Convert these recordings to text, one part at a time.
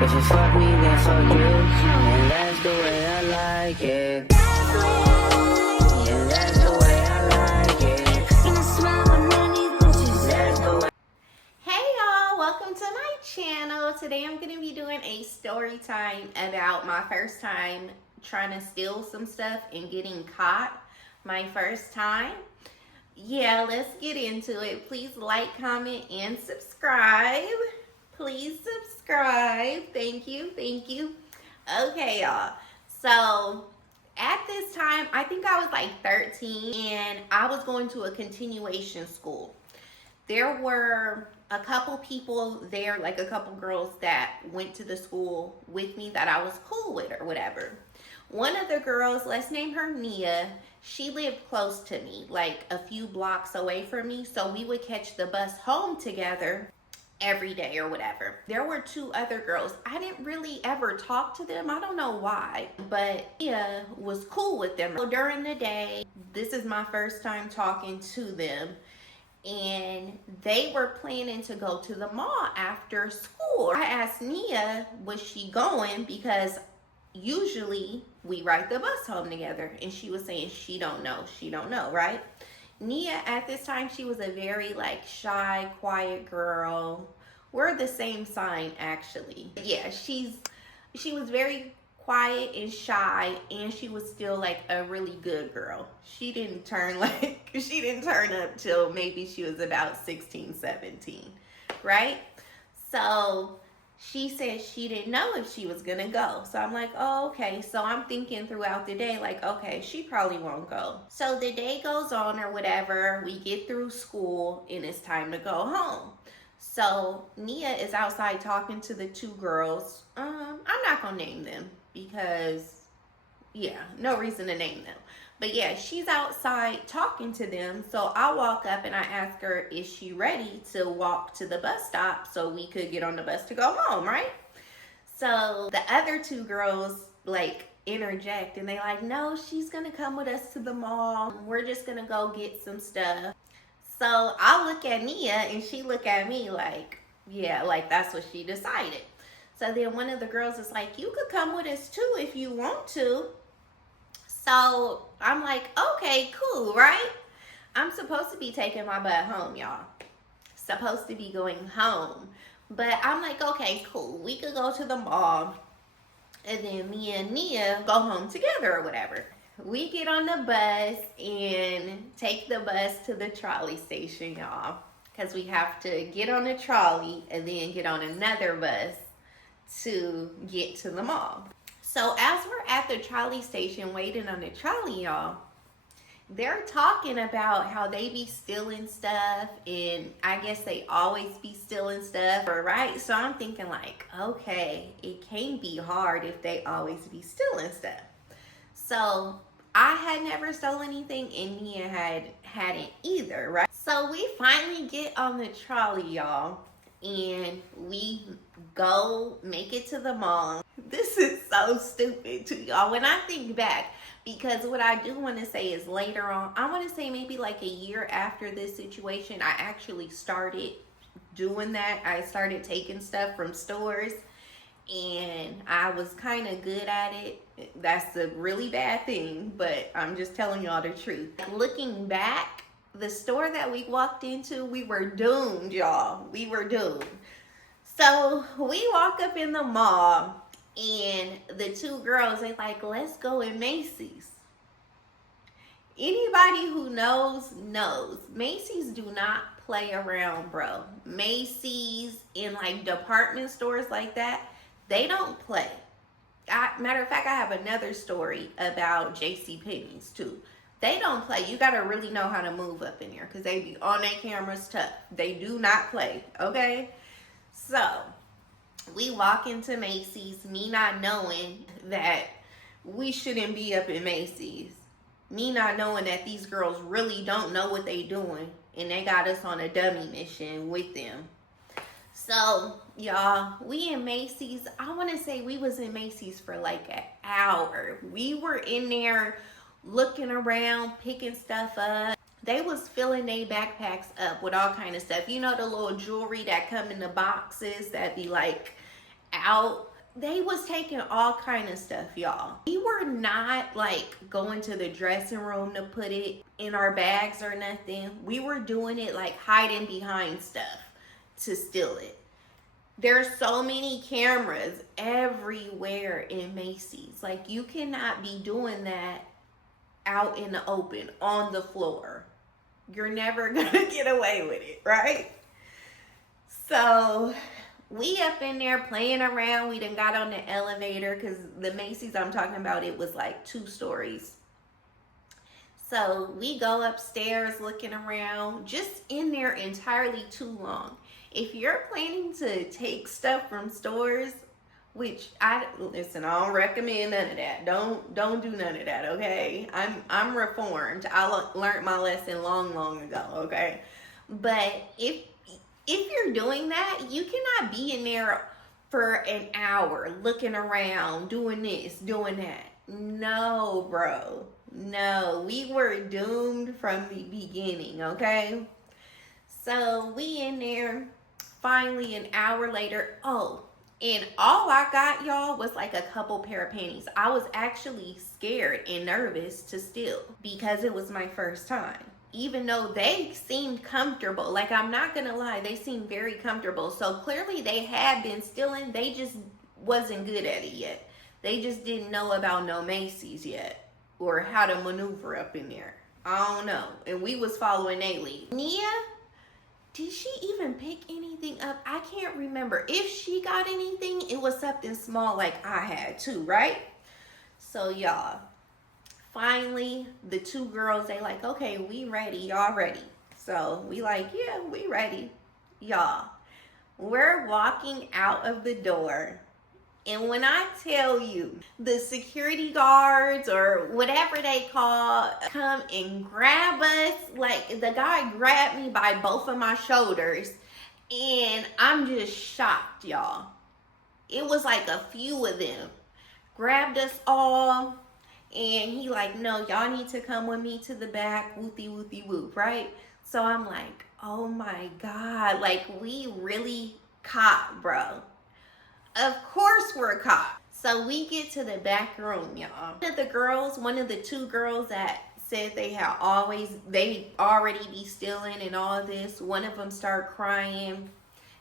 If you fuck me, then fuck you. And that's the way I like it. Yeah, that's the way I like it. That's the way. Hey y'all, welcome to my channel. Today I'm going to be doing a story time about my first time trying to steal some stuff and getting caught. My first time. Yeah, let's get into it. Please like, comment, and subscribe. Please subscribe. Thank you. Thank you. Okay, y'all. So at this time, I think I was like 13 and I was going to a continuation school. There were a couple people there, like a couple girls that went to the school with me that I was cool with or whatever. One of the girls, let's name her Nia, she lived close to me, like a few blocks away from me. So we would catch the bus home together every day or whatever. There were two other girls. I didn't really ever talk to them. I don't know why, but Nia was cool with them. So during the day, this is my first time talking to them. And they were planning to go to the mall after school. I asked Nia, was she going? Because usually we ride the bus home together. And she was saying she don't know, right? Nia, at this time, she was a very like shy, quiet girl. We're the same sign, actually. Yeah, she was very quiet and shy, and she was still like a really good girl. She didn't turn up till maybe she was about 16, 17, right? So she said she didn't know if she was gonna go. So I'm like, oh, okay. So I'm thinking throughout the day, like, okay, she probably won't go. So the day goes on or whatever. We get through school and it's time to go home. So Nia is outside talking to the two girls. I'm not gonna name them because, yeah, no reason to name them. But yeah, she's outside talking to them. So I walk up and I ask her, is she ready to walk to the bus stop so we could get on the bus to go home, right? So the other two girls like interject and they like, no, she's gonna come with us to the mall. We're just gonna go get some stuff. So I look at Nia and she look at me like, yeah, like that's what she decided. So then one of the girls is like, you could come with us too if you want to. So I'm like, okay, cool, right? I'm supposed to be taking my butt home, y'all. Supposed to be going home. But I'm like, okay, cool. We could go to the mall. And then me and Nia go home together or whatever. We get on the bus and take the bus to the trolley station, y'all. Because we have to get on the trolley and then get on another bus to get to the mall. So as we're at the trolley station waiting on the trolley, y'all, they're talking about how they be stealing stuff, and I guess they always be stealing stuff, right? So I'm thinking like, okay, it can't be hard if they always be stealing stuff. So I had never stolen anything and Nia hadn't either, right? So we finally get on the trolley, y'all, and we go make it to the mall. This is so stupid to y'all when I think back, because what I do want to say is later on, I want to say maybe like a year after this situation, I actually started doing that. I started taking stuff from stores and I was kind of good at it. That's a really bad thing, but I'm just telling y'all the truth. Looking back, the store that we walked into, we were doomed, y'all. We were doomed. So we walk up in the mall and the two girls, they like, let's go in Macy's. Anybody who knows. Macy's do not play around, bro. Macy's and like department stores like that, they don't play. Matter of fact, I have another story about JCPenney's too. They don't play. You got to really know how to move up in here because they be on their cameras tough. They do not play, okay? So we walk into Macy's, me not knowing that we shouldn't be up in Macy's. Me not knowing that these girls really don't know what they doing and they got us on a dummy mission with them. So, y'all, we in Macy's. I want to say we was in Macy's for like an hour. We were in there looking around, picking stuff up. They was filling their backpacks up with all kind of stuff. You know, the little jewelry that come in the boxes that be like out. They was taking all kind of stuff, y'all. We were not like going to the dressing room to put it in our bags or nothing. We were doing it like hiding behind stuff to steal it. There's so many cameras everywhere in Macy's. Like, you cannot be doing that out in the open on the floor. You're never gonna get away with it, right? So we up in there playing around. We done got on the elevator, because the Macy's I'm talking about, it was like 2 stories. So we go upstairs looking around, just in there entirely too long. If you're planning to take stuff from stores, which I don't recommend none of that. Don't do none of that, okay? I'm reformed. I learned my lesson long ago, okay? But if you're doing that, you cannot be in there for an hour looking around, doing this, doing that. No, bro. No, we were doomed from the beginning, okay? So we in there, finally an hour later. Oh, and all I got, y'all, was like a couple pair of panties. I was actually scared and nervous to steal because it was my first time. Even though they seemed comfortable, like, I'm not gonna lie, they seemed very comfortable. So clearly they had been stealing, they just wasn't good at it yet. They just didn't know about no Macy's yet, or how to maneuver up in there. I don't know. And we was following a lead. Nia, did she even pick anything up? I can't remember. If she got anything, it was something small like I had too, right? So y'all, finally, the 2 girls, they like, okay, we ready, y'all ready? So we like, yeah, we ready. Y'all, we're walking out of the door. And when I tell you, the security guards, or whatever they call, come and grab us. Like, the guy grabbed me by both of my shoulders, and I'm just shocked, y'all. It was like a few of them grabbed us all, and he like, no, y'all need to come with me to the back, whoopty whoopty whoop, right? So I'm like, oh my God, like, we really caught, bro. Of course we're caught. So we get to the back room, y'all. One of the 2 girls that said they already be stealing and all this, one of them started crying.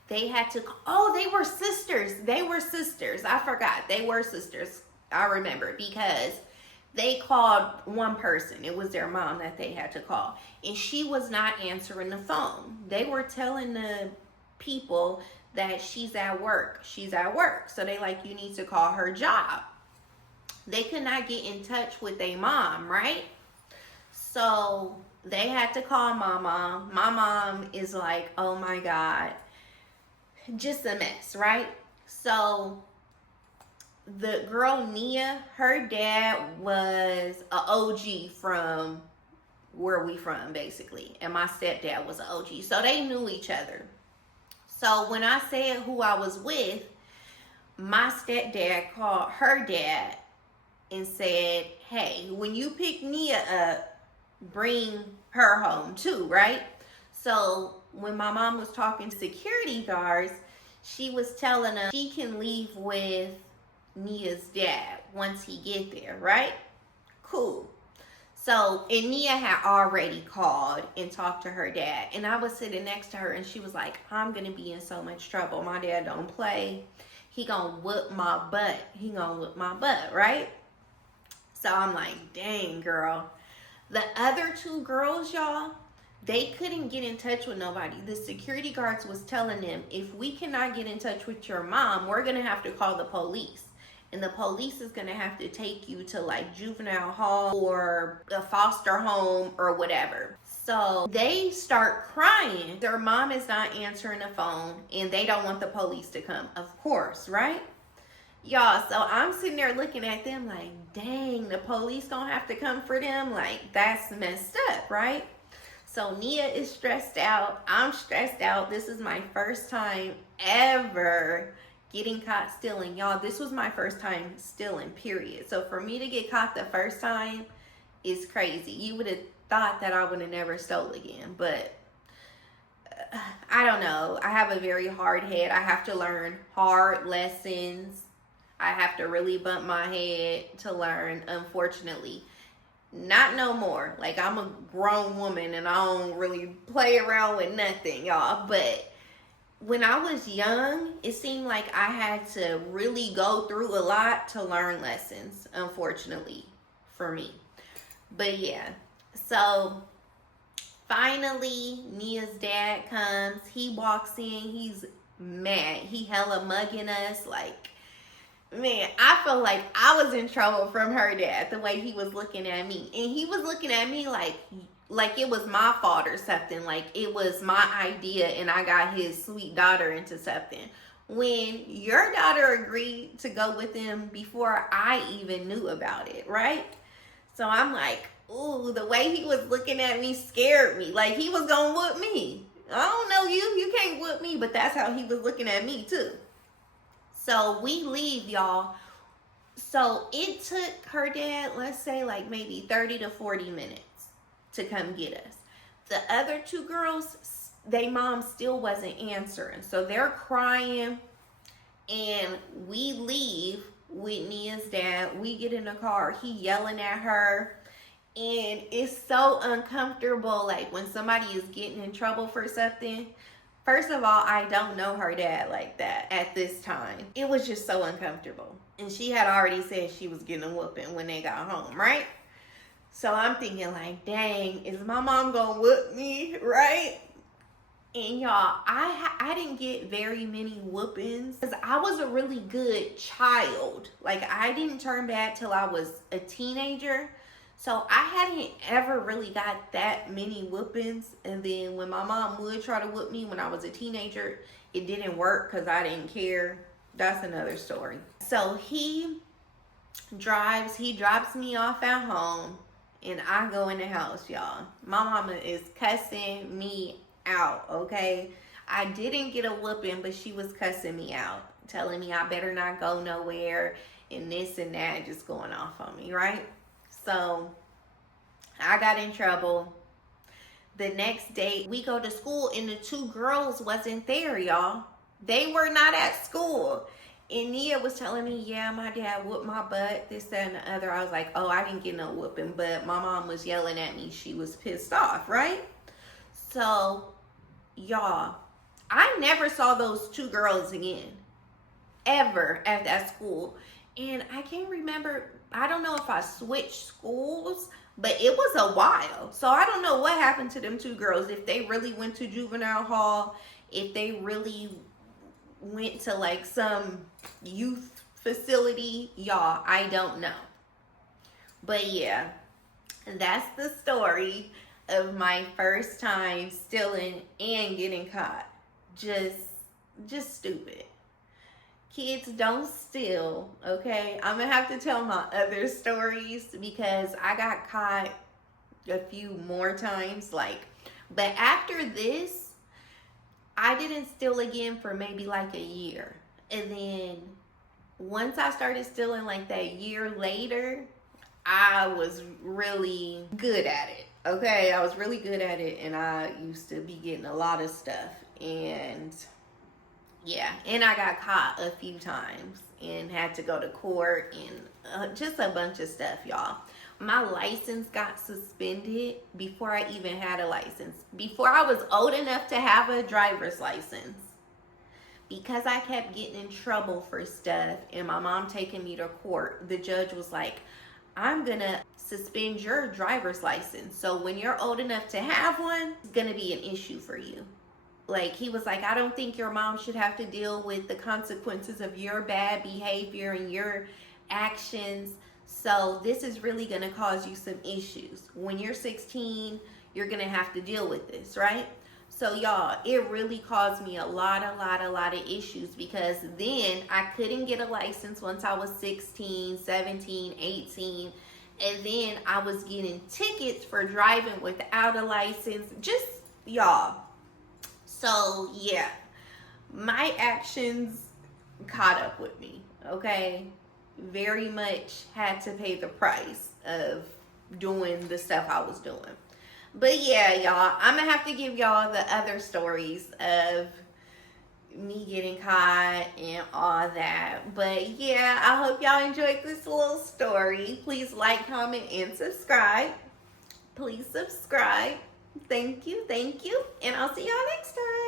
They had to, oh, they were sisters. They were sisters. I forgot. They were sisters. I remember, because they called one person. It was their mom that they had to call. And she was not answering the phone. They were telling the people that she's at work. She's at work. So they like, you need to call her job. They could not get in touch with their mom, right? So they had to call my mom. My mom is like, oh my God, just a mess, right? So the girl Nia, her dad was an OG from where we from, basically. And my stepdad was an OG. So they knew each other. So when I said who I was with, my stepdad called her dad and said, hey, when you pick Nia up, bring her home too, right? So when my mom was talking to security guards, she was telling them she can leave with Nia's dad once he get there, right? Cool. So, and Nia had already called and talked to her dad. And I was sitting next to her, and she was like, I'm going to be in so much trouble. My dad don't play. He going to whoop my butt. He going to whoop my butt, right? So I'm like, dang, girl. The other 2 girls, y'all, they couldn't get in touch with nobody. The security guards was telling them, if we cannot get in touch with your mom, we're going to have to call the police. And the police is going to have to take you to like juvenile hall or a foster home or whatever. So they start crying. Their mom is not answering the phone, and they don't want the police to come, of course, right? Y'all, so I'm sitting there looking at them like, dang, the police gonna have to come for them? Like, that's messed up, right? So Nia is stressed out. I'm stressed out. This is my first time ever getting caught stealing. Y'all, this was my first time stealing, period. So for me to get caught the first time is crazy. You would have thought that I would have never stole again, but I don't know. I have a very hard head. I have to learn hard lessons. I have to really bump my head to learn, unfortunately. Not no more. Like, I'm a grown woman and I don't really play around with nothing, y'all. But when I was young, it seemed like I had to really go through a lot to learn lessons, unfortunately, for me. But yeah, so finally, Nia's dad comes. He walks in. He's mad. He hella mugging us. Like, man, I feel like I was in trouble from her dad, the way he was looking at me. And he was looking at me like it was my fault or something. Like it was my idea and I got his sweet daughter into something. When your daughter agreed to go with him before I even knew about it, right? So I'm like, ooh, the way he was looking at me scared me. Like he was gonna whoop me. I don't know you. You can't whoop me. But that's how he was looking at me too. So we leave, y'all. So it took her dad, let's say like maybe 30 to 40 minutes to come get us. The other two girls, they mom still wasn't answering. So they're crying and we leave with Nia's dad. We get in the car. He yelling at her. And it's so uncomfortable, like when somebody is getting in trouble for something. First of all, I don't know her dad like that at this time. It was just so uncomfortable. And she had already said she was getting a whooping when they got home, right? So I'm thinking like, dang, is my mom gonna whoop me, right? And y'all, I didn't get very many whoopings because I was a really good child. Like I didn't turn bad till I was a teenager. So I hadn't ever really got that many whoopings. And then when my mom would try to whoop me when I was a teenager, it didn't work because I didn't care. That's another story. So he drops me off at home and I go in the house, y'all. My mama is cussing me out, okay? I didn't get a whooping, but she was cussing me out, telling me I better not go nowhere and this and that, just going off on me, right? So I got in trouble. The next day we go to school and the two girls wasn't there, y'all. They were not at school. And Nia was telling me, yeah, my dad whooped my butt, this, that, and the other. I was like, oh, I didn't get no whooping, but my mom was yelling at me. She was pissed off, right? So, y'all, I never saw those two girls again, ever at that school. And I can't remember, I don't know if I switched schools, but it was a while. So I don't know what happened to them two girls. If they really went to juvenile hall, if they really went to like some youth facility, y'all, I don't know. But yeah, that's the story of my first time stealing and getting caught. Just stupid. Kids, don't steal, okay? I'm gonna have to tell my other stories because I got caught a few more times, but after this, I didn't steal again for maybe like a year. And then once I started stealing like that year later, I was really good at it, okay? I was really good at it and I used to be getting a lot of stuff. And yeah, and I got caught a few times and had to go to court and just a bunch of stuff, y'all. My license got suspended before I even had a license. Before I was old enough to have a driver's license. Because I kept getting in trouble for stuff and my mom taking me to court, the judge was like, I'm gonna suspend your driver's license. So when you're old enough to have one, it's gonna be an issue for you. Like, he was like, I don't think your mom should have to deal with the consequences of your bad behavior and your actions. So this is really going to cause you some issues. When you're 16, you're going to have to deal with this, right? So y'all, it really caused me a lot of issues because then I couldn't get a license once I was 16, 17, 18. And then I was getting tickets for driving without a license. Just, y'all. So yeah, my actions caught up with me, okay? Very much had to pay the price of doing the stuff I was doing. But yeah, y'all, I'm gonna have to give y'all the other stories of me getting caught and all that. But yeah, I hope y'all enjoyed this little story. Please like, comment, and subscribe. Please subscribe. Thank you, and I'll see y'all next time.